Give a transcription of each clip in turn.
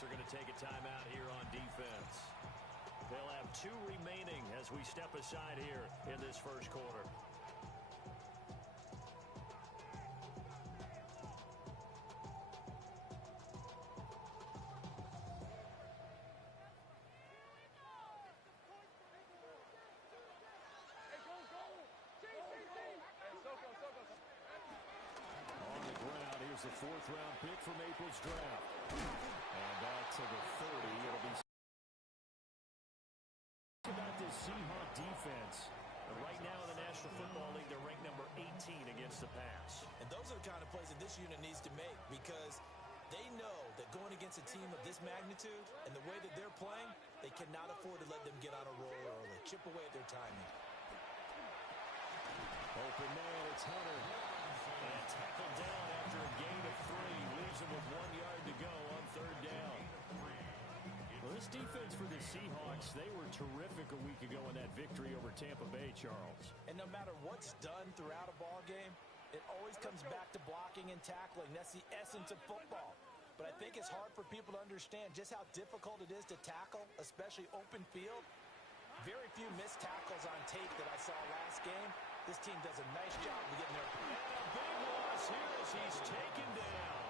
Seahawks are going to take a timeout here on defense. They'll have 2 remaining as we step aside here in this first quarter. On the ground, here's the 4th-round pick from April's draft. And back to the 30. It'll be about this Seahawk defense. Right now in the National Football League, they're ranked number 18 against the pass. And those are the kind of plays that this unit needs to make, because they know that going against a team of this magnitude and the way that they're playing, they cannot afford to let them get on a roll early. Chip away at their timing. Open man, it's Hunter. And tackled down after a gain of 3. Leaves him with 1 yard to go on 3rd down. Well, this defense for the Seahawks, they were terrific a week ago in that victory over Tampa Bay, Charles. And no matter what's done throughout a ball game, it always comes back to blocking and tackling. That's the essence of football. But I think it's hard for people to understand just how difficult it is to tackle, especially open field. Very few missed tackles on tape that I saw last game. This team does a nice job of getting there. And a big loss here as he's taken down.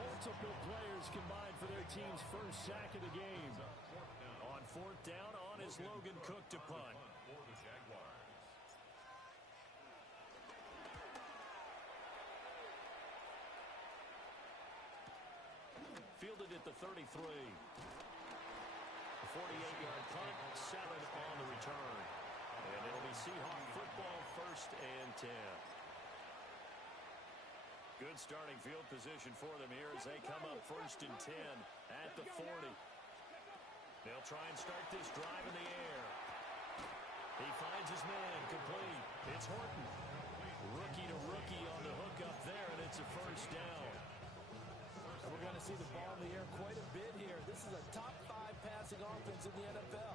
Multiple players combined for their team's first sack of the game. On 4th down, on is Logan Cook to punt. Fielded at the 33. A 48-yard punt, 7 on the return. And it'll be Seahawk football, 1st and 10. Good starting field position for them here as they come up 1st and 10 at the 40. They'll try and start this drive in the air. He finds his man, complete. It's Horton. Rookie to rookie on the hook up there, and it's a 1st down. We're going to see the ball in the air quite a bit here. This is a top 5 passing offense in the NFL,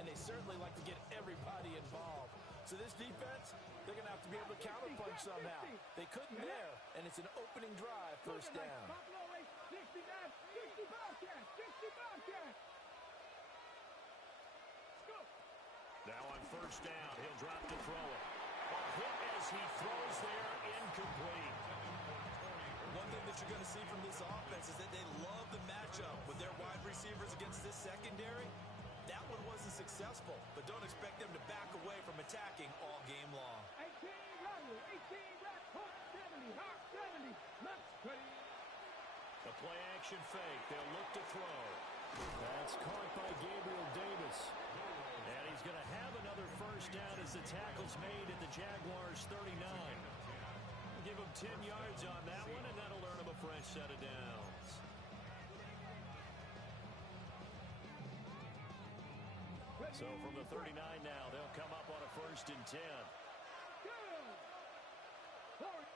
and they certainly like to get everybody involved. So this defense, they're going to have to be able to counterpunch somehow. They couldn't there, and it's an opening drive, 1st down. Now on 1st down, he'll drop to throw it. A hit as he throws there, incomplete. One thing that you're going to see from this offense is that they love the matchup with their wide receivers against this secondary. That one wasn't successful, but don't expect them to back away from attacking all game long. 18 runners, 18 reps, Hawk 70, Hawk 70, Lux 20. The play action fake. They'll look to throw. That's caught by Gabriel Davis. And he's going to have another 1st down as the tackle's made at the Jaguars' 39. Give him 10 yards on that one, and that'll earn him a fresh set of downs. So from the 39 now, they'll come up on a 1st and 10.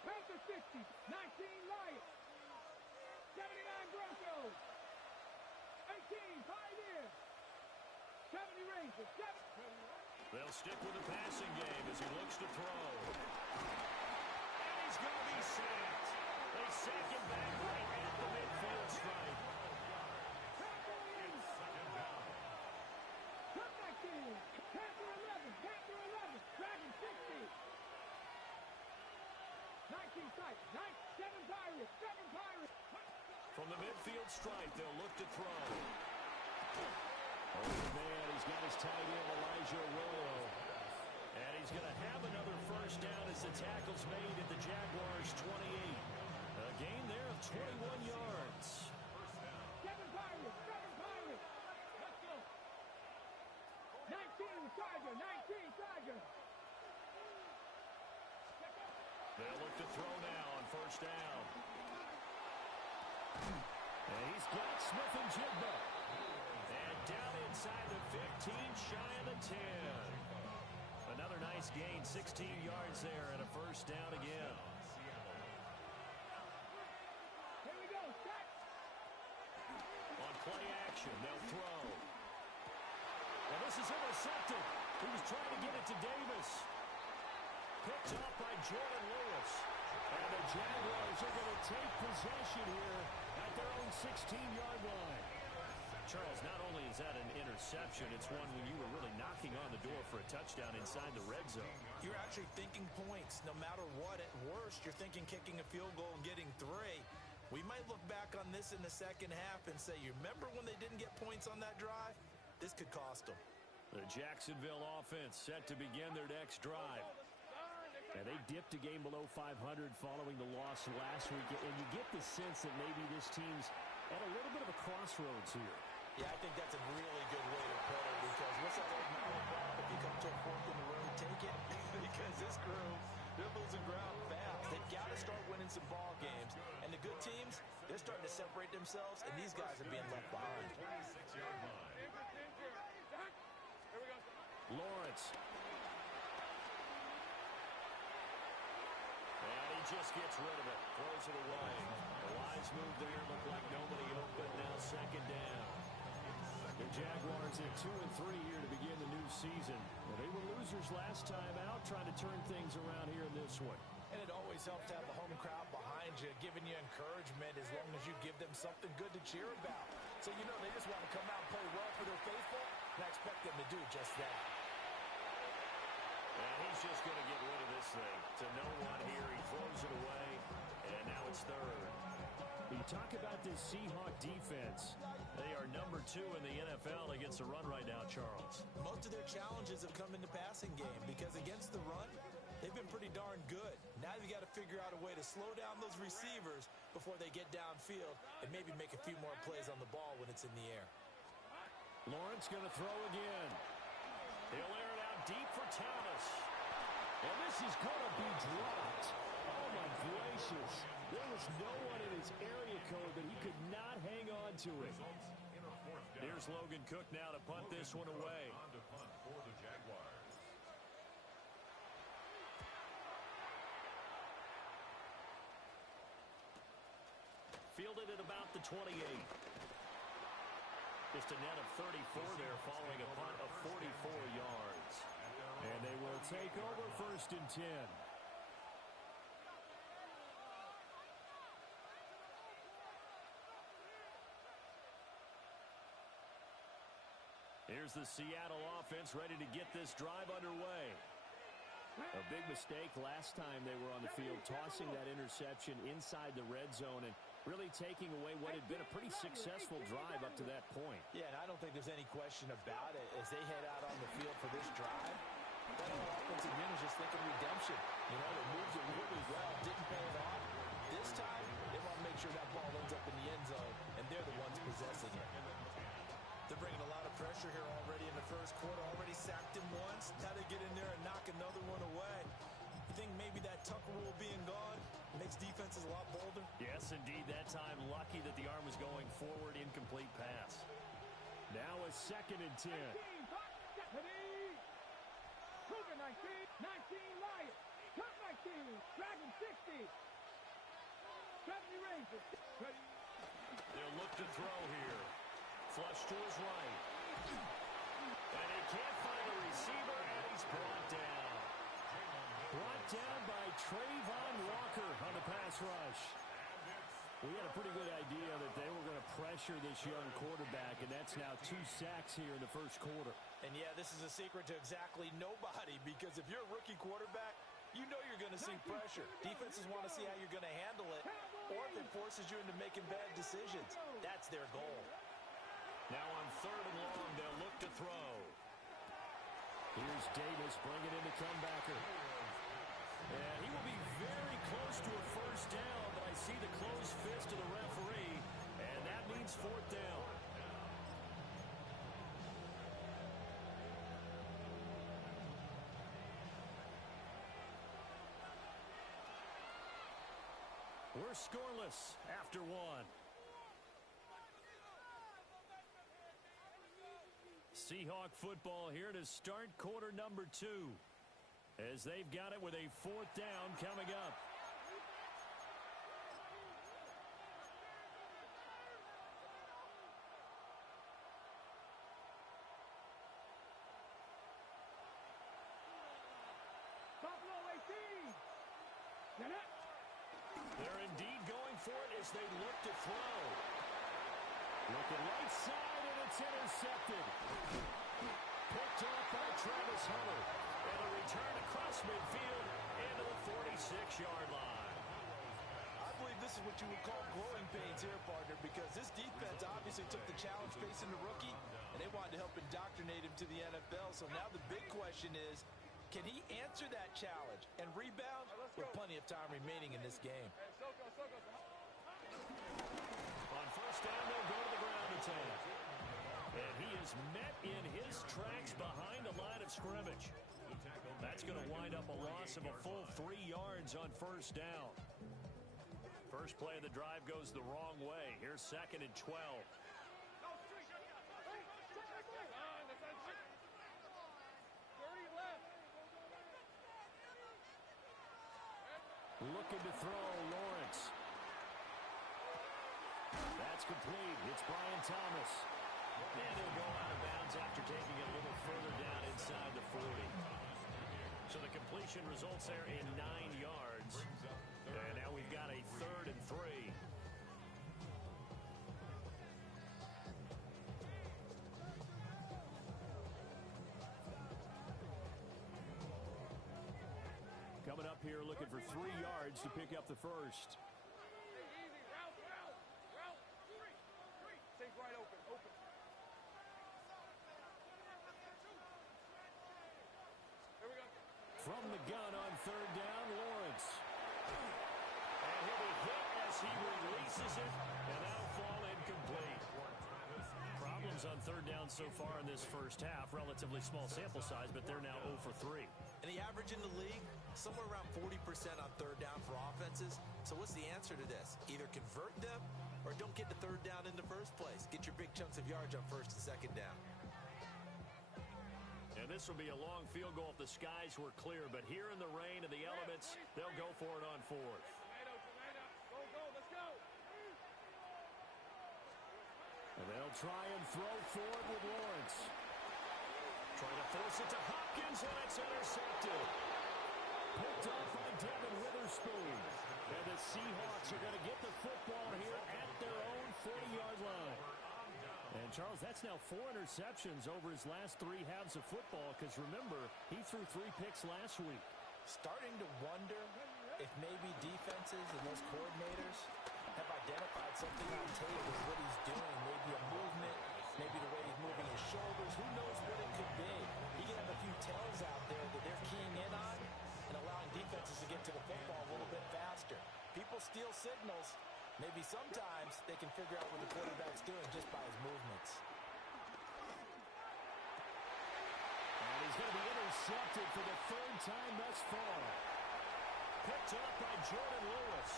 Panther 60, 19 Lions, 79 Broncos, 18 Pioneers, 70 Rangers, 70. They'll stick with the passing game as he looks to throw. He's going to be sacked. They sack him back right at the midfield stripe. Come back in. Panther 11, Dragon 60. 19 sight, 7 Pirates. From the midfield stripe, they'll look to throw. Oh, man, he's got his tight end, Elijah Arroyo. And he's going to have another 1st down as the tackle's made at the Jaguars' 28. A gain there of 21 yards. 7 Pirates. Let's go. 19 Tiger. They'll look to throw now on 1st down. And he's got Smith-Njigba. And down inside the 15, shy of the 10. Another nice gain, 16 yards there, and a 1st down again. Here we go, set. On play action, they'll throw. And this is intercepted. He was trying to get it to Davis. Picked up by Jordan Lewis. And the Jaguars are going to take possession here at their own 16-yard line. Charles, not only is that an interception, it's one when you were really knocking on the door for a touchdown inside the red zone. You're actually thinking points. No matter what, at worst, you're thinking kicking a field goal and getting 3. We might look back on this in the second half and say, you remember when they didn't get points on that drive? This could cost them. The Jacksonville offense set to begin their next drive. And they dipped a game below 500 following the loss last week. And you get the sense that maybe this team's at a little bit of a crossroads here. Yeah, I think that's a really good way to put it, because what's that old Mallory Brown? If you come to a fork in the road, take it. Because this crew, they're losing ground fast. They've got to start winning some ball games. And the good teams, they're starting to separate themselves, and these guys are being left behind. Lawrence. And he just gets rid of it. Throws it away. The wise move there. Looked like nobody open. Now second down. The Jaguars at 2-3 here to begin the new season. Well, they were losers last time out, trying to turn things around here in this one. And it always helps to have the home crowd behind you, giving you encouragement as long as you give them something good to cheer about. So you know they just want to come out and play well for their faithful, and I expect them to do just that. And he's just going to get rid of this thing to no one here. He throws it away, and now it's third. You talk about this Seahawk defense. They are number 2 in the NFL against the run right now, Charles. Most of their challenges have come in the passing game because against the run, they've been pretty darn good. Now you got to figure out a way to slow down those receivers before they get downfield and maybe make a few more plays on the ball when it's in the air. Lawrence going to throw again. He'll air it out deep for Thomas. And this is going to be dropped. Oh, my gracious. There was no one in his area code, but he could not hang on to it. Here's Logan Cook now to punt this one away. Fielded at about the 28. Just a net of 34 there following a punt of 44 yards. And they will take over 1st and 10. Here's the Seattle offense ready to get this drive underway. A big mistake last time they were on the field, tossing that interception inside the red zone and really taking away what had been a pretty successful drive up to that point. Yeah, and I don't think there's any question about it. As they head out on the field for this drive, that whole offensive unit is just thinking redemption. You know, they moved it really well, didn't pay it off. This time, they want to make sure that ball ends up in the end zone, and they're the ones possessing it. They're bringing a lot of pressure here already in the first quarter. Already sacked him once. Now they get in there and knock another one away. You think maybe that Tucker rule being gone makes defenses a lot bolder? Yes, indeed. That time, lucky that the arm was going forward. Incomplete pass. Now a 2nd and 10. 19, 19 Lions, Cut 19, Dragon 60, 70 Rangers. They'll look to throw here. Flush to his right. And he can't find a receiver, and he's brought down. Brought down by Trayvon Walker on the pass rush. We had a pretty good idea that they were going to pressure this young quarterback, and that's now 2 sacks here in the first quarter. And yeah, this is a secret to exactly nobody, because if you're a rookie quarterback, you know you're going to see pressure. Defenses want to see how you're going to handle it, or if it forces you into making bad decisions. That's their goal. Now on 3rd and long, they'll look to throw. Here's Davis bringing in the comebacker. And he will be very close to a first down, but I see the closed fist of the referee, and that means 4th down. We're scoreless after 1. Seahawk football here to start quarter number 2. As they've got it with a 4th down coming up. Buffalo 18. They're indeed going for it as they look to throw. Looking right side, and it's intercepted. Picked off by Travis Hunter. And a return across midfield into the 46-yard line. I believe this is what you would call growing pains here, partner, because this defense obviously took the challenge facing the rookie, and they wanted to help indoctrinate him to the NFL. So now the big question is, can he answer that challenge and rebound with plenty of time remaining in this game? On first down, they'll go to the ground attack. And he is met in his tracks behind the line of scrimmage. That's going to wind up a loss of a full 3 yards on first down. First play of the drive goes the wrong way. Here's 2nd and 12. Looking to throw, Lawrence. That's complete. It's Brian Thomas. And he'll go out of bounds after taking it a little further down inside the 40. So the completion results there in 9 yards. And now we've got a 3rd and 3. Coming up here looking for 3 yards to pick up the first. From the gun on 3rd down, Lawrence. And he'll be hit as he releases it, and that'll fall incomplete. Problems on 3rd down so far in this first half. Relatively small sample size, but they're now 0 for 3. And the average in the league, somewhere around 40% on 3rd down for offenses. So what's the answer to this? Either convert them or don't get to 3rd down in the first place. Get your big chunks of yards on 1st and 2nd down. And this will be a long field goal if the skies were clear. But here in the rain and the elements, they'll go for it on 4th. And they'll try and throw forward with Lawrence. Trying to force it to Hopkins, and it's intercepted. Picked off by Devin Witherspoon. And the Seahawks are going to get the football here at their own 40-yard line. And, Charles, that's now 4 interceptions over his last 3 halves of football, because, remember, he threw 3 picks last week. Starting to wonder if maybe defenses and those coordinators have identified something on tape with what he's doing. Maybe a movement, maybe the way he's moving his shoulders. Who knows what it could be? He can have a few tells out there that they're keying in on and allowing defenses to get to the football a little bit faster. People steal signals. Maybe sometimes they can figure out what the quarterback's doing just by his movements. And he's going to be intercepted for the 3rd time thus far. Picked up by Jordan Lewis.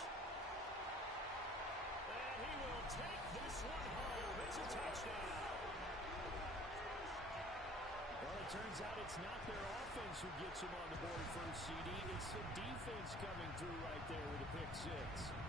And he will take this one home. It's a touchdown. Well, it turns out it's not their offense who gets him on the board first, CD. It's the defense coming through right there with a pick 6.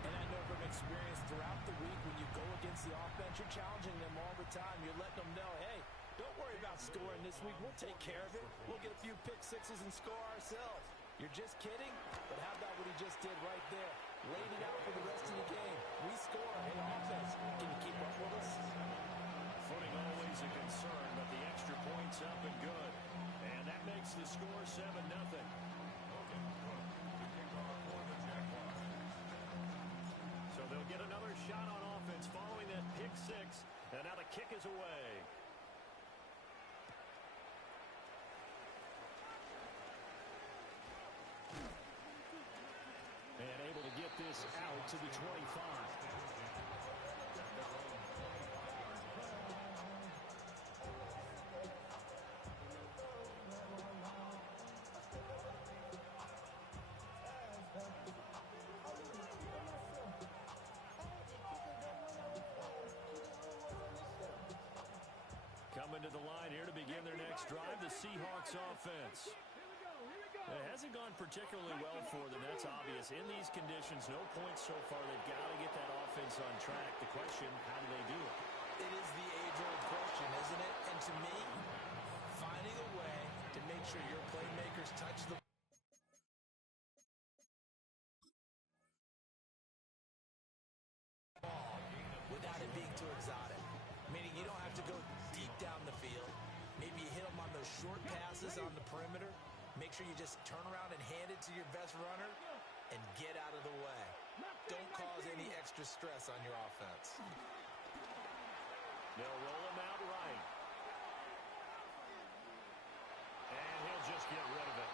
And I know from experience throughout the week, when you go against the offense, you're challenging them all the time. You're letting them know, hey, don't worry about scoring this week. We'll take care of it. We'll get a few pick 6s and score ourselves. You're just kidding? But how about what he just did right there? Laid it out for the rest of the game. We score. Hey, offense, can you keep up with us? Footing always a concern, but the extra point's up and good. And that makes the score 7-0. So they'll get another shot on offense following that pick 6. And now the kick is away. And able to get this out to the 25. Coming to the line here to begin their next drive, the Seahawks offense. It hasn't gone particularly well for them, that's obvious. In these conditions, no points so far. They've got to get that offense on track. The question, how do they do it? It is the age-old question, isn't it? And to me, finding a way to make sure your playmakers touch the ball without it being too exotic. on the perimeter, make sure you just turn around and hand it to your best runner and get out of the way. Don't cause any extra stress on your offense. They'll roll him out right. And he'll just get rid of it.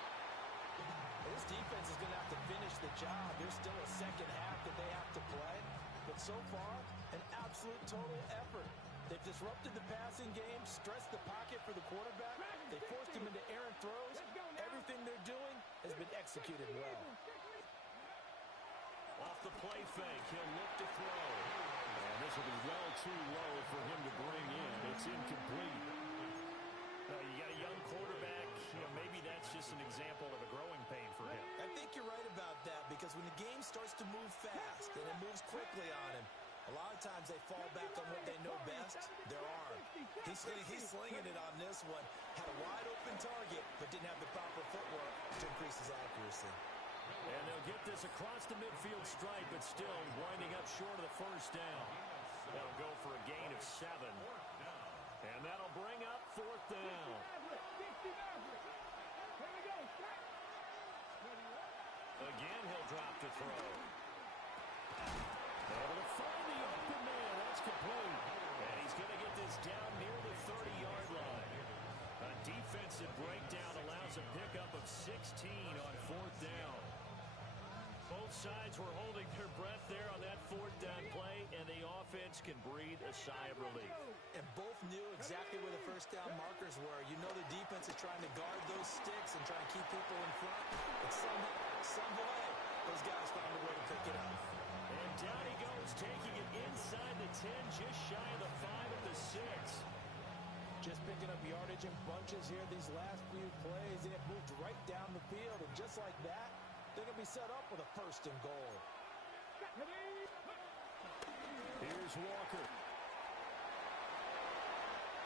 This defense is going to have to finish the job. There's still a second half that they have to play. But so far, an absolute total effort. They've disrupted the passing game, stressed the pocket for the quarterback. They forced him into errant throws. Everything they're doing has been executed well. Off the play fake, he'll look to throw. And this will be well too low for him to bring in. It's incomplete. You got a young quarterback. Maybe that's just an example of a growing pain for him. I think you're right about that because when the game starts to move fast and it moves quickly on him, a lot of times they fall back on what they know best, their arm. He's slinging it on this one. Had a wide open target, but didn't have the proper footwork to increase his accuracy. And they'll get this across the midfield stripe, but still winding up short of the first down. They'll go for a gain of 7. And that'll bring up 4th down. Again, he'll drop to throw. Able to find the open man. That's complete. And he's going to get this down near the 30-yard line. A defensive breakdown allows a pickup of 16 on 4th down. Both sides were holding their breath there on that 4th down play, and the offense can breathe a sigh of relief. And both knew exactly where the first down markers were. You know the defense is trying to guard those sticks and try and keep people in front. But somehow, some way, those guys found a way to pick it up. And down he goes, taking it inside the 10, just shy of the 5 at the 6. Just picking up yardage in bunches here these last few plays. They have moved right down the field, and just like that, they're going to be set up with a 1st and goal. Here's Walker.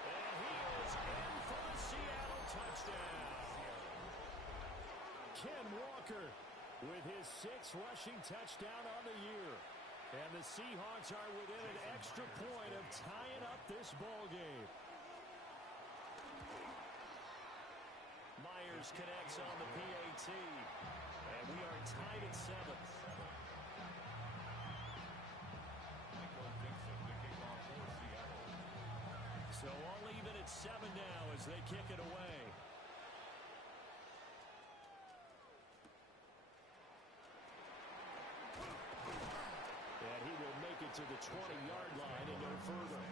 And he is in for the Seattle touchdown. Ken Walker with his 6th rushing touchdown on the year. And the Seahawks are within an extra point of tying up this ball game. Myers connects on the PAT. And we are tied at 7. So all even at 7 now as they kick it away. And he will make it to the 20-yard line and no further.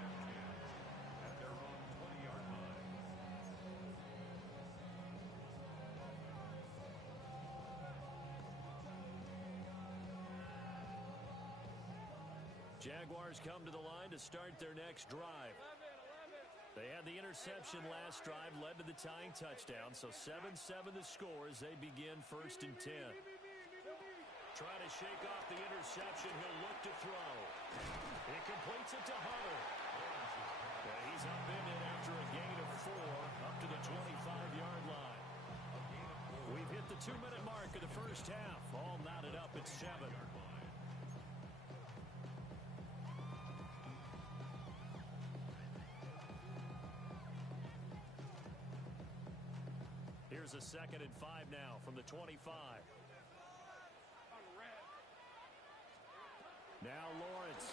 At their own 20-yard line. Jaguars come to the line to start their next drive. They had the interception last drive, led to the tying touchdown, so 7-7 the score as they begin 1st and 10. Trying to shake off the interception, he'll look to throw. He completes it to Hunter. And he's upended after a gain of 4 up to the 25-yard line. We've hit the 2-minute mark of the first half, all knotted up at 7. Here's a 2nd and 5 now from the 25. Now Lawrence.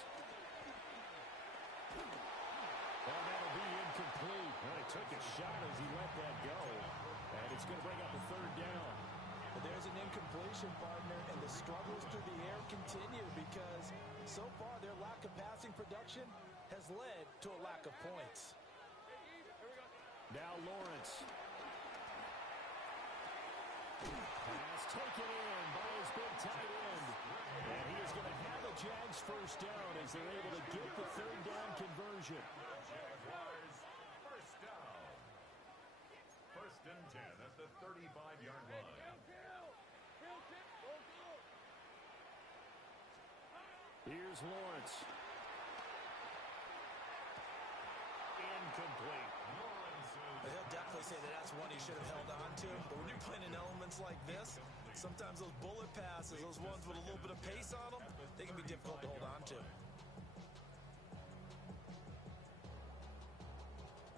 Oh, that'll be incomplete. Well, he took a shot as he let that go. And it's going to bring up a 3rd down. But there's an incompletion, partner, and the struggles through the air continue because so far their lack of passing production has led to a lack of points. Now Lawrence. Pass taken in by his big tight end. And he is going to have a Jags 1st down as they're able to get the 3rd down conversion. Jaguars, 1st down. 1st and 10 at the 35-yard line. Here's Lawrence. Incomplete. He'll definitely say that that's one he should have held on to. But when you're playing in elements like this, sometimes those bullet passes, those ones with a little bit of pace on them, they can be difficult to hold on to.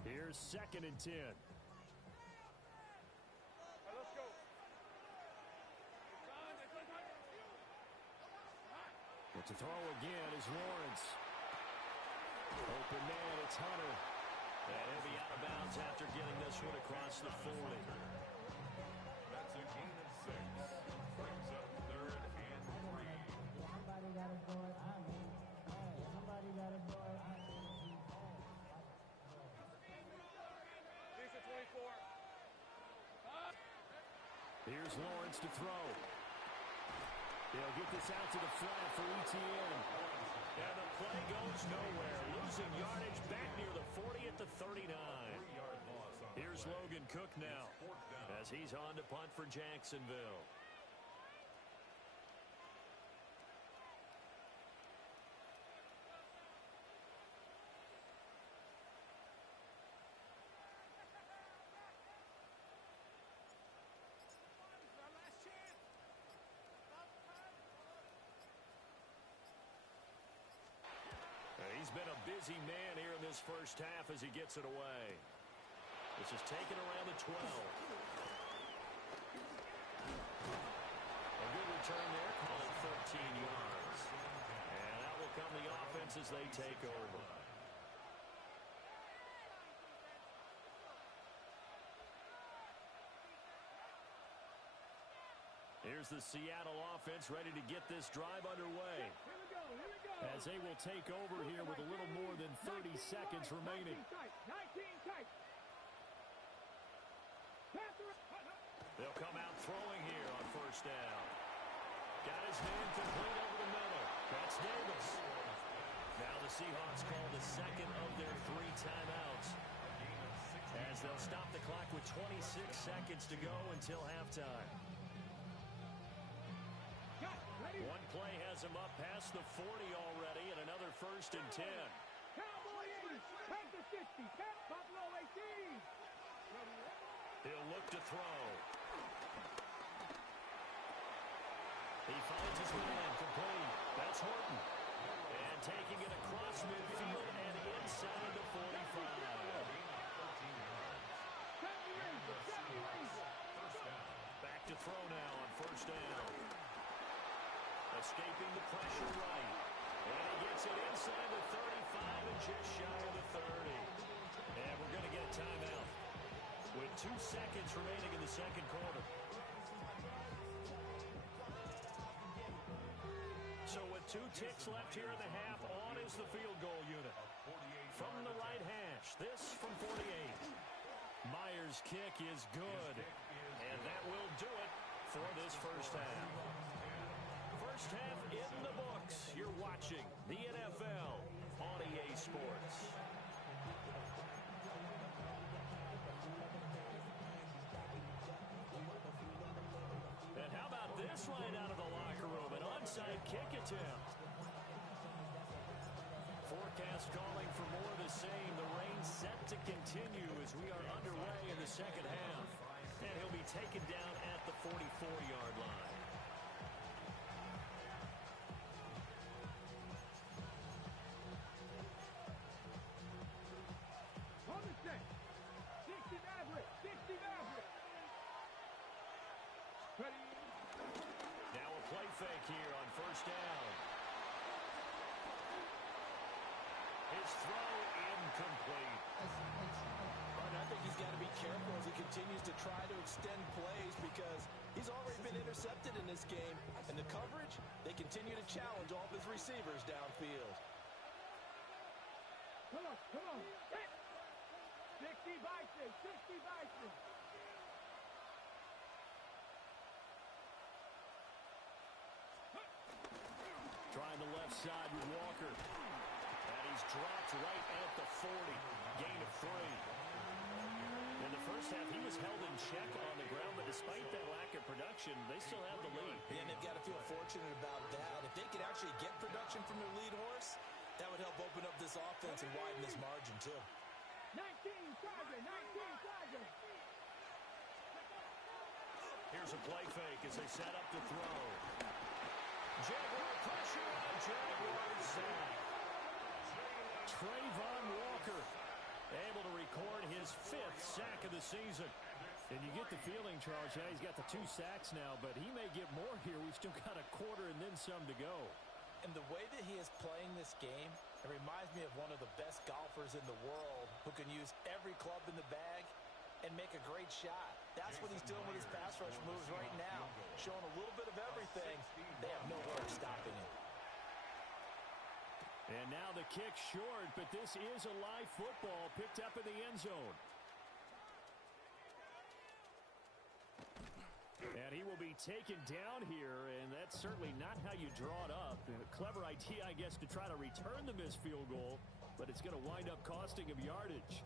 Here's 2nd and 10. To throw again is Lawrence. Open man, it's Hunter. And he'll be out of bounds after getting this one across the 40. That's a gain of 6. Brings up 3rd and 3. Somebody got to do it. Somebody got to do it. Here's a 24. Here's Lawrence to throw. They'll get this out to the flat for ETN. And the play goes nowhere. Losing yardage back near the 40 at the 39. 3-yard loss on Here's Logan Cook now as he's on to punt for Jacksonville. He's been a busy man here in this first half as he gets it away. This is taken around the 12. A good return there, call it 13 yards. And that will come the offense as they take over. Here's the Seattle offense ready to get this drive underway. As they will take over here with a little more than 30 seconds remaining. 19 tight. They'll come out throwing here on first down. Got his man complete over the middle. That's Davis. Now the Seahawks call the second of their 3 timeouts, as they'll stop the clock with 26 seconds to go until halftime. One play has him up past the 40 already, and another 1st and 10. Cowboy 80, take the 60, tap Buffalo 18. He'll look to throw. He finds his man complete. That's Horton. And taking it across midfield and inside the 45. Back to throw now on first down. Escaping the pressure right. And he gets it inside the 35 and just shy of the 30. And we're going to get a timeout with 2 seconds remaining in the second quarter. So with 2 ticks left here in the half, on is the field goal unit. From the right hash, this from 48. Myers' kick is good. And that will do it for this first half. First half in the books. You're watching the NFL on EA Sports. And how about this right out of the locker room? An onside kick attempt. Forecast calling for more of the same. The rain set to continue as we are underway in the second half. And he'll be taken down at the 44-yard line. Now a play fake here on first down. His throw incomplete. And I think he's got to be careful as he continues to try to extend plays because he's already been intercepted in this game. And the coverage, they continue to challenge all of his receivers downfield. Come on. 60 Bison. Trying the left side with Walker. And he's dropped right at the 40. Gain of 3. In the first half, he was held in check on the ground, but despite that lack of production, they still have the lead. And they've got to feel fortunate about that. If they could actually get production from their lead horse, that would help open up this offense and widen this margin, too. 19 Tiger. Here's a play fake as they set up to throw. Jaguar pressure on Jaguar sack. Trayvon Walker able to record his 5th sack of the season. And you get the feeling, Charles, he's got the 2 sacks now, but he may get more here. We've still got a quarter and then some to go. And the way that he is playing this game, it reminds me of one of the best golfers in the world who can use every club in the bag and make a great shot. That's what he's doing with his pass rush moves right now, showing a little bit of everything. They have no way of stopping him. And now the kick short, but this is a live football picked up in the end zone. And he will be taken down here, and that's certainly not how you draw it up. A clever idea, I guess, to try to return the missed field goal, but it's going to wind up costing him yardage.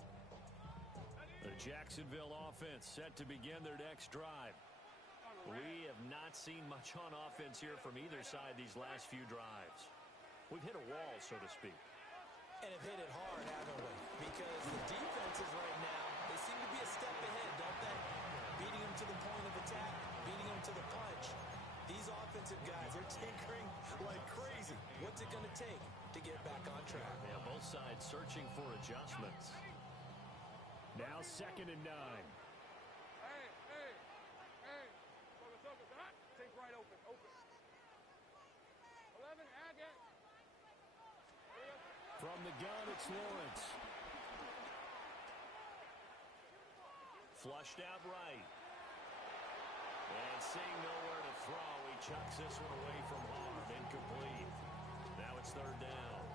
The Jacksonville offense set to begin their next drive. We have not seen much on offense here from either side these last few drives. We've hit a wall, so to speak. And have hit it hard, haven't we? Because the defenses right now, they seem to be a step ahead, don't they? Beating them to the point of attack, beating them to the punch. These offensive guys are tinkering like crazy. What's it going to take to get back on track? Yeah, both sides searching for adjustments. Now 2nd and 9. Hey. Focus. Take right open. 11, Agate. From the gun, it's Lawrence. Flushed out right. And seeing nowhere to throw, he chucks this one away from harm. Incomplete. Now it's 3rd down.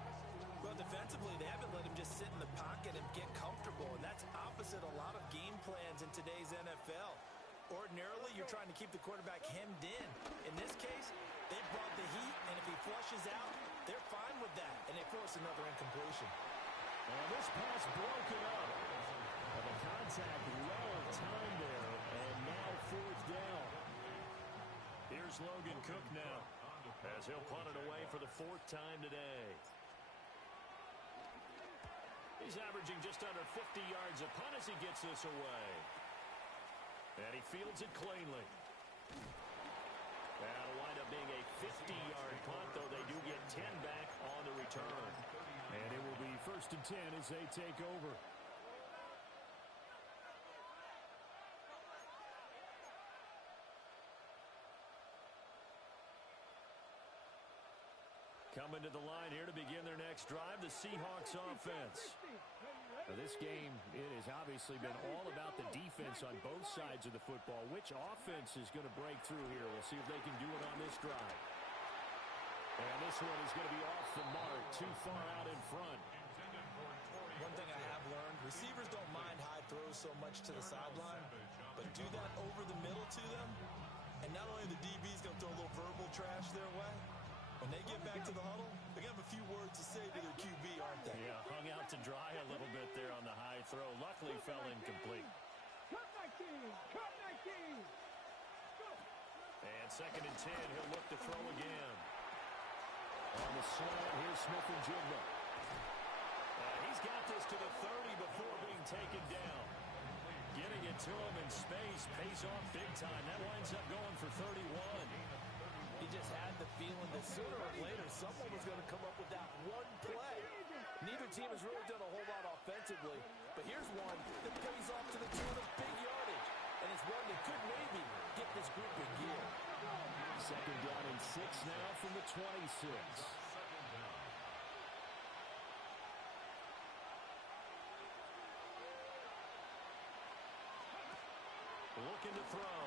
Well, defensively, they haven't let him just sit in the pocket and get comfortable, and that's opposite a lot of game plans in today's NFL. Ordinarily, you're trying to keep the quarterback hemmed in. In this case, they brought the heat, and if he flushes out, they're fine with that, and they force another incompletion. And this pass broken up. And the contact well timed there, and now 4th down. Here's Logan Cook now, as he'll punt it away for the 4th time today. He's averaging just under 50 yards a punt as he gets this away. And he fields it cleanly. That'll wind up being a 50-yard punt, though they do get 10 back on the return. And it will be 1st and 10 as they take over. Coming to the line here to begin their next drive, the Seahawks offense. Now this game, it has obviously been all about the defense on both sides of the football. Which offense is going to break through here? We'll see if they can do it on this drive. And this one is going to be off the mark, too far out in front. One thing I have learned, receivers don't mind high throws so much to the sideline, but do that over the middle to them, and not only the DB's going to throw a little verbal trash their way, when they get back to the huddle, they're going to have a few words to say to their QB, aren't they? Yeah, hung out to dry a little bit there on the high throw. Luckily fell incomplete. Cut 19. And 2nd and 10, he'll look to throw again. On the slant, here's Smith and Jigba. He's got this to the 30 before being taken down. Getting it to him in space pays off big time. That winds up going for 31. He just had the feeling that sooner or later someone was going to come up with that one play. Neither team has really done a whole lot offensively, but here's one that pays off to the tune of big yardage, and it's one that could maybe get this group in gear. 2nd down and 6 now from the 26. Looking to throw.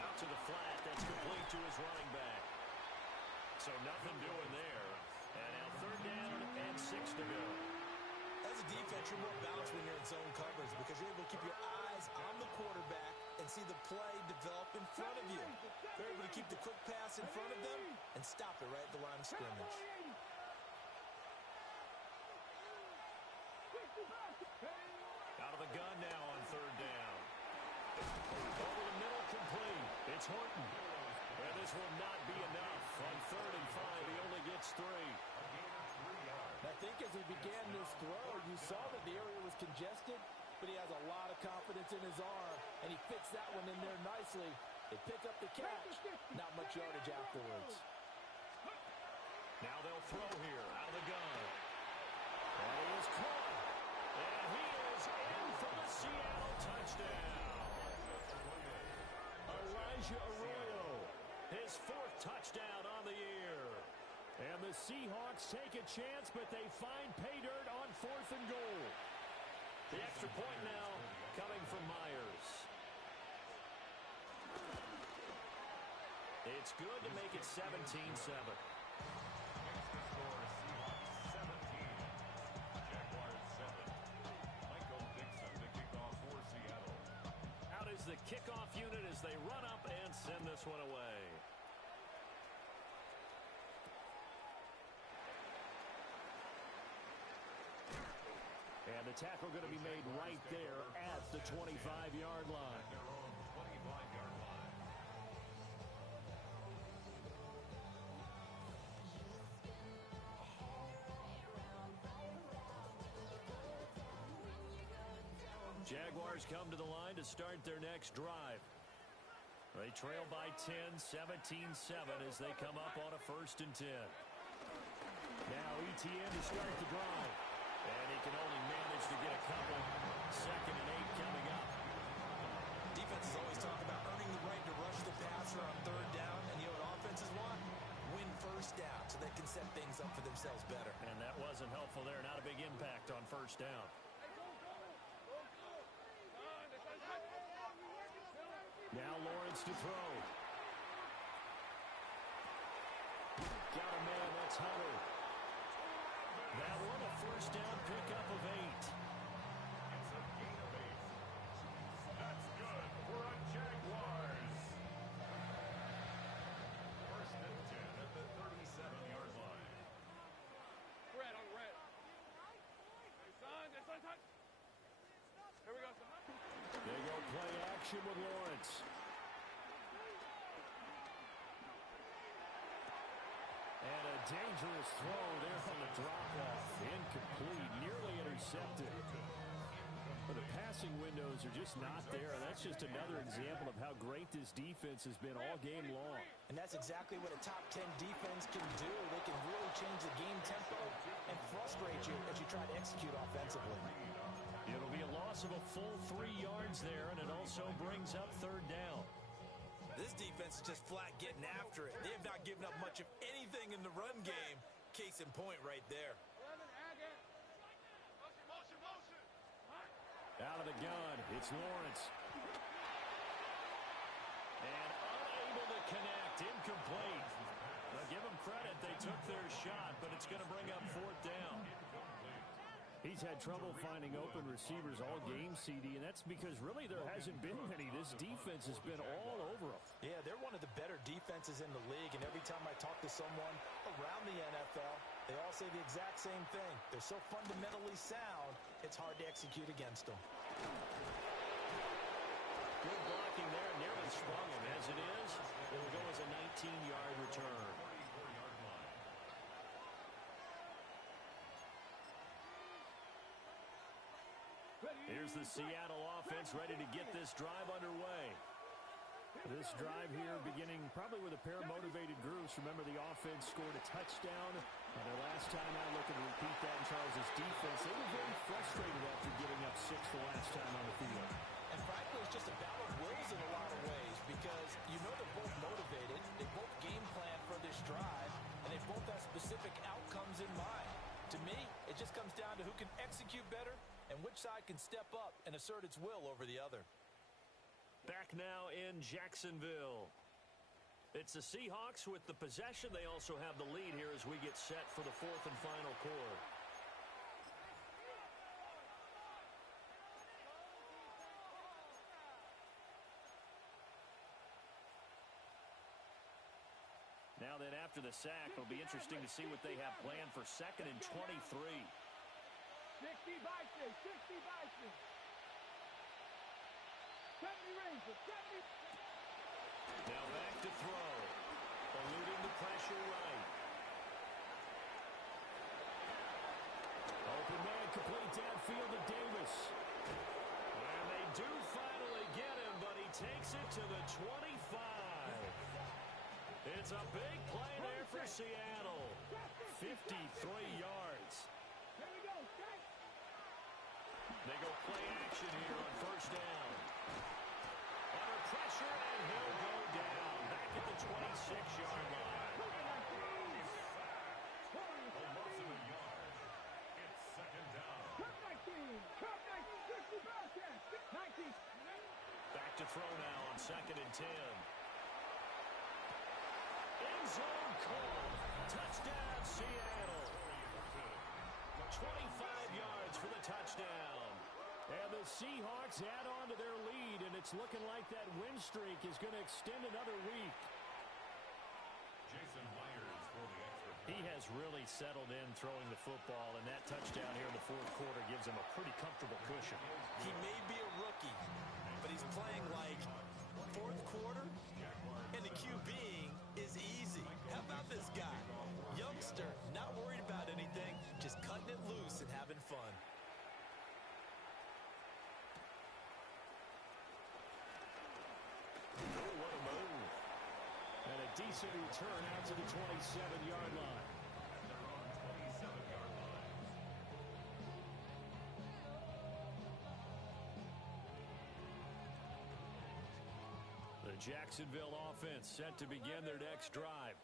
Out to the flat. That's complete to his running back. So nothing doing there. And now 3rd down and 6 to go. As a defense, you're more balanced when you're in zone coverage because you're able to keep your eyes on the quarterback and see the play develop in front of you. They're able to keep the quick pass in front of them and stop it right at the line of scrimmage. Out of the gun now on 3rd down. Over the middle, complete. It's Horton. And this will not be enough. On 3rd and 5, he only gets 3. I think as he began this throw, you saw that the area was congested, but he has a lot of confidence in his arm, and he fits that one in there nicely. They pick up the catch. Not much yardage afterwards. Now they'll throw here out of the gun. And he is caught. And he is in for the Seattle touchdown. Elijah Arroyo, his 4th touchdown on the year. And And the Seahawks take a chance, but they find pay dirt on 4th and goal. The extra point now coming from Myers. It's good to make it 17-7. The kickoff unit as they run up and send this one away. And the tackle going to be made right there at the 25-yard line. Jaguars come to the line to start their next drive. They trail by 10, 17-7 as they come up on a 1st and 10. Now ETN to start the drive. And he can only manage to get a couple. 2nd and 8 coming up. Defenses always talk about earning the right to rush the passer on 3rd down. And you know what offenses want? Win 1st down so they can set things up for themselves better. And that wasn't helpful there. Not a big impact on 1st down. Now Lawrence to throw. Got a man, that's Hunter. That one a 1st down pickup of 8. It's a gain of 8. That's good for a Jaguars. 1st and 10 at the 37-yard line. Red on red. Hey, son. Here we go, son. They go play action with Lawrence. And a dangerous throw there on the drop-off. Incomplete, nearly intercepted. But the passing windows are just not there, and that's just another example of how great this defense has been all game long. And that's exactly what a top 10 defense can do. They can really change the game tempo and frustrate you as you try to execute offensively. It'll be a loss of a full 3 yards there, and it also brings up 3rd down. This defense is just flat getting after it. They have not given up much of anything in the run game. Case in point right there. Out of the gun, it's Lawrence. And unable to connect, incomplete. Now give them credit, they took their shot, but it's going to bring up 4th down. He's had trouble finding open receivers all game, CD, and that's because really there hasn't been many. This defense has been all over them. Yeah, they're one of the better defenses in the league, and every time I talk to someone around the NFL, they all say the exact same thing. They're so fundamentally sound, it's hard to execute against them. Good blocking there, nearly sprung him. As it is, it'll go as a 19-yard return. Here's the Seattle offense ready to get this drive underway. This drive here beginning probably with a pair of motivated groups. Remember, the offense scored a touchdown. Their last time out, looking to repeat that in Charles' defense. They were very frustrated after giving up 6 the last time on the field. And frankly, it's just a battle of wills in a lot of ways because you know they're both motivated. They both game plan for this drive, and they both have specific outcomes in mind. To me, it just comes down to who can execute better and which side can step up and assert its will over the other. Back now in Jacksonville. It's the Seahawks with the possession. They also have the lead here as we get set for the 4th and final quarter. Now then, after the sack, it'll be interesting to see what they have planned for 2nd and 23. 60 Vikings, 60 Vikings. 70 Rangers, 70. Now back to throw. Eluding the pressure right. Open man, complete downfield to Davis. And they do finally get him, but he takes it to the 25. It's a big play there for Seattle. 53 yards. Here we go, check. They go play action here on 1st down. Under pressure, and he'll go down. Back at the 26-yard line. to throw now on 2nd and 10. End zone call. Touchdown, Seattle. 25 yards for the touchdown. And the Seahawks add on to their lead, and it's looking like that win streak is going to extend another week. Jason Myers for the extra point. He has really settled in throwing the football, and that touchdown here in the 4th quarter gives him a pretty comfortable cushion. He may be a rookie, but he's playing like 4th quarter, and the QBing is easy. How about this guy? Youngster, not worried about anything, just cutting it loose and having fun. Oh, what a move. And a decent return out to the 27-yard line. The Jacksonville offense set to begin their next drive.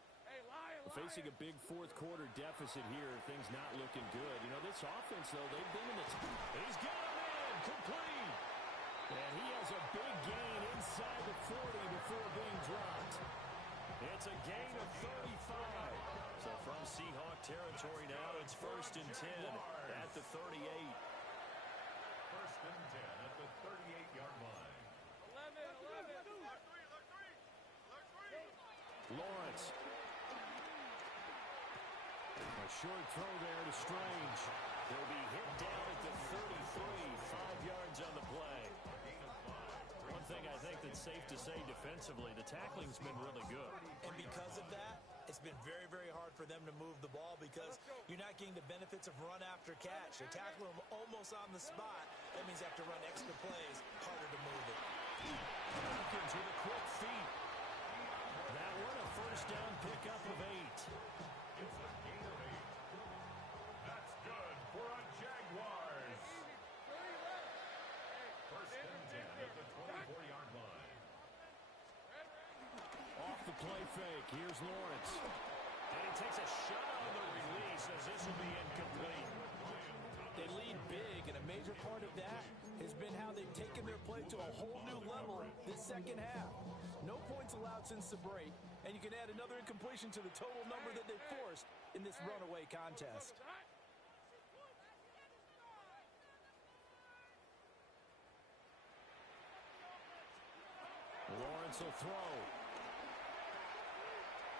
Facing a big 4th quarter deficit here, things not looking good. You know, this offense, though, they've been in the... He's got him in, complete. And he has a big gain inside the 40 before being dropped. It's a gain of 35. So from Seahawk territory now, it's 1st and 10 at the 38. 1st and 10 at the 38-yard line. 11. Lawrence. A short throw there to Strange. He'll be hit down at the 33, 5 yards on the play. One thing I think that's safe to say defensively, the tackling's been really good. And because of that, it's been very, very hard for them to move the ball because you're not getting the benefits of run after catch. They're tackling them almost on the spot. That means they have to run extra plays, harder to move it. Hopkins with a quick feet. That one a 1st down pickup of 8. It's a gain of 8. That's good for a Jaguars. 1st and 10 at the 24-yard line. Off the play fake. Here's Lawrence. And he takes a shot on the release as this will be incomplete. They lead big, and a major part of that has been how they've taken their play to a whole new level this 2nd half. No points allowed since the break, and you can add another incompletion to the total number that they forced in this runaway contest. Lawrence will throw.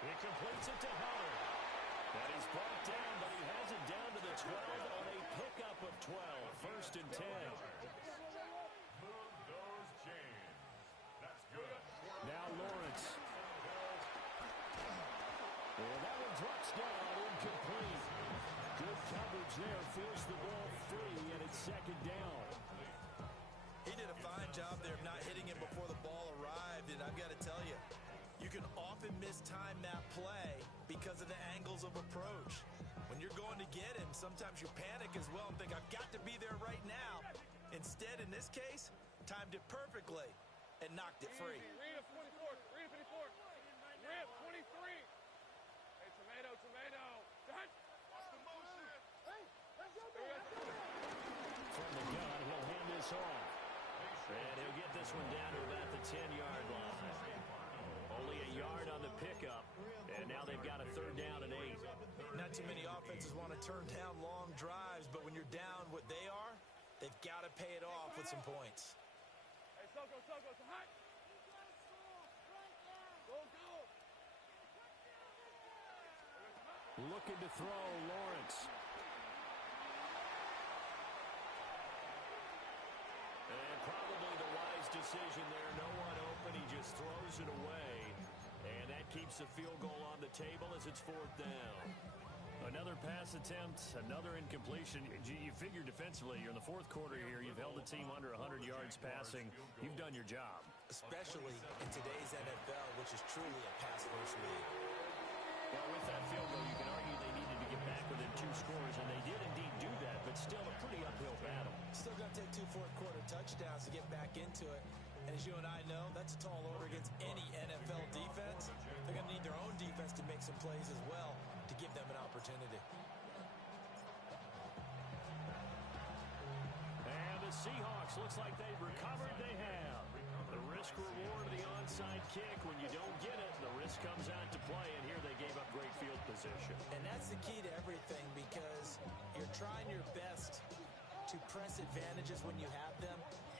He completes it to Hunter. And he's brought down, but he has it down to the 12 on a pickup of 12. 1st and 10. Move those chains. That's good. Now Lawrence. And that one drops down, incomplete. Good coverage there, forced the ball free, and it's 2nd down. He did a fine job there of not hitting him before the ball arrived, and I've got to tell you, you can often mistime that play because of the angles of approach. When you're going to get him, sometimes you panic as well and think, I've got to be there right now. Instead, in this case, timed it perfectly and knocked it free. Read 24. Read 54. Rip 23. Hey, tomato. Done. Watch the motion. Hey, let's go, man. From the gun, he'll hand this off. And he'll get this one down to about the 10-yard line. Only a yard on the pickup, and now they've got a 3rd down and 8. Not too many offenses want to turn down long drives, but when you're down what they are, they've got to pay it off with some points. Hey, Soko, it's hot. Go. Looking to throw, Lawrence. And probably the wise decision there. No one open. He just throws it away. And that keeps the field goal on the table as it's 4th down. Another pass attempt, another incompletion. You figure defensively, you're in the 4th quarter here. You've held the team under 100 yards passing. You've done your job. Especially in today's NFL, which is truly a pass-first league. Well, with that field goal, you can argue they needed to get back within 2 scores, and they did indeed do that, but still a pretty uphill battle. Still going to take 2 fourth-quarter touchdowns to get back into it. And as you and I know, that's a tall order against any NFL defense. They're going to need their own defense to make some plays as well to give them an opportunity. And the Seahawks looks like they've recovered. They have. The risk reward of the onside kick. When you don't get it, the risk comes out to play, and here they gave up great field position. And that's the key to everything, because you're trying your best to press advantages when you have them,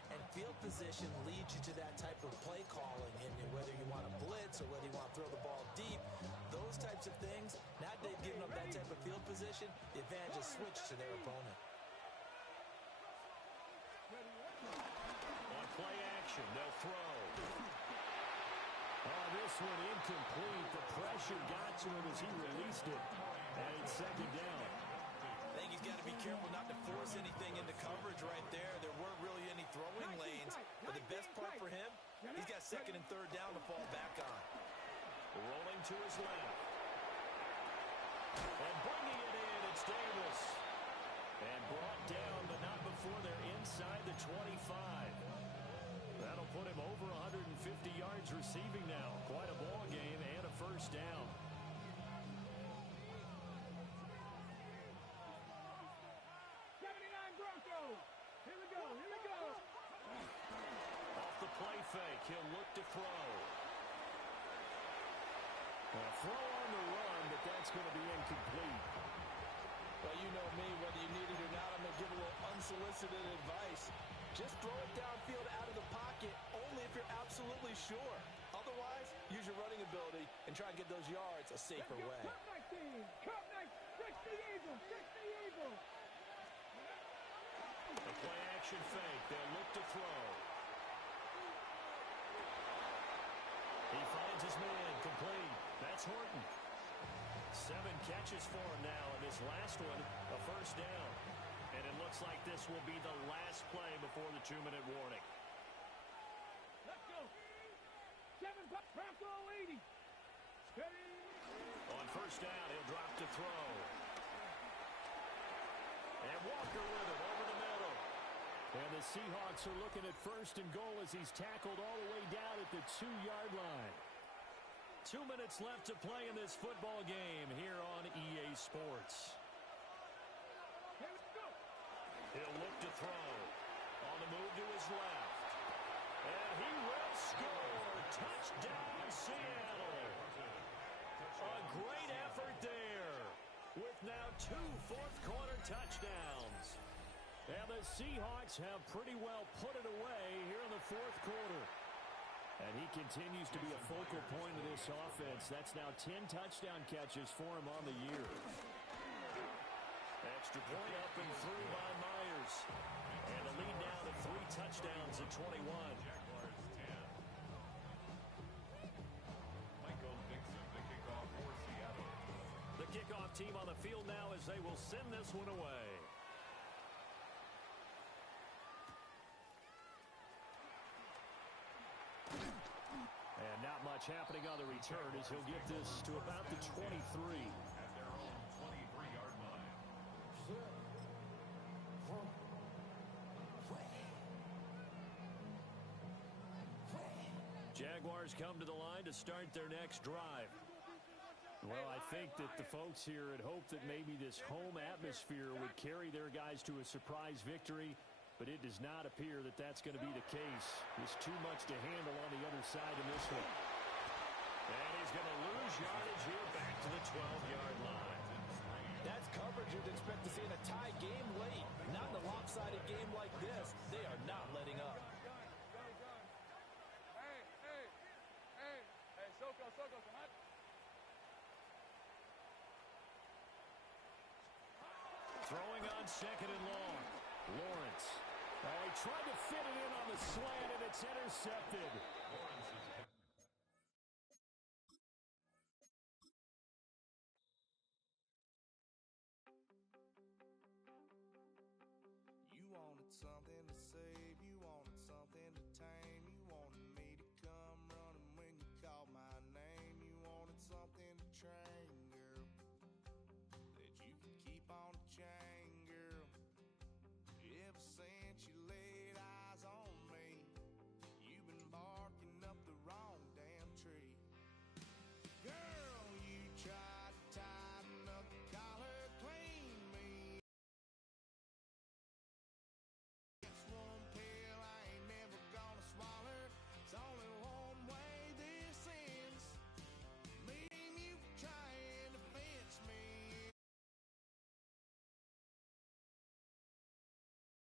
and field position leads you to that type of play calling. And whether you want to blitz or whether you want to throw the ball deep, those types of things, now that they've given up that type of field position, the advantage is switched to their opponent. On play action, they'll throw. Oh, this one incomplete. The pressure got to him as he released it. And it's second down. I think he's got to be careful not to force anything into coverage right there. There weren't really any throwing lanes. But the best part for him, he's got second and third down to fall back on. Rolling to his left. And bringing it in, it's Davis. And brought down, but not before they're inside the 25. That'll put him over 150 yards receiving now. Quite a ball game and a first down. Off the play fake, he'll look to throw. A throw on the run, but that's going to be incomplete. Well, you know me, whether you need it or not, I'm going to give a little unsolicited advice. Just throw it downfield out of the pocket, only if you're absolutely sure. Otherwise, use your running ability and try and get those yards a safer way. The play action fake, they'll look to throw. He finds his man, complete. That's Horton. 7 catches for him now, and this last one, a first down. And it looks like this will be the last play before the 2-minute warning. Let's go. 7 Bronco 80. Steady. On first down, he'll drop to throw. And Walker with it over the middle. And the Seahawks are looking at first and goal as he's tackled all the way down at the 2-yard line. 2 minutes left to play in this football game here on EA Sports. Hey, let's go. He'll look to throw. On the move to his left. And he will score. Touchdown, Seattle. A great effort there. With now 2 fourth-quarter touchdowns. And the Seahawks have pretty well put it away here in the fourth quarter. And he continues to be a focal point of this offense. That's now 10 touchdown catches for him on the year. Extra point up and through by Myers. And the lead now to 3 touchdowns at 21. Jaguars 10. Michael Dixon, the kickoff for Seattle. The kickoff team on the field now as they will send this one away. And not much happening on the return as he'll get this to about the 23. At their own 23-yard line. Jaguars come to the line to start their next drive. Well, I think that the folks here had hoped that maybe this home atmosphere would carry their guys to a surprise victory, but it does not appear that that's going to be the case. There's too much to handle on the other side in this one. And he's going to lose yardage here back to the 12-yard line. That's coverage you'd expect to see in a tie game late. Not in a lopsided game like this. They are not letting up. Hey, Soko, come on. Throwing on second and long. Lawrence. Oh, he tried to fit it in on the slant, and it's intercepted.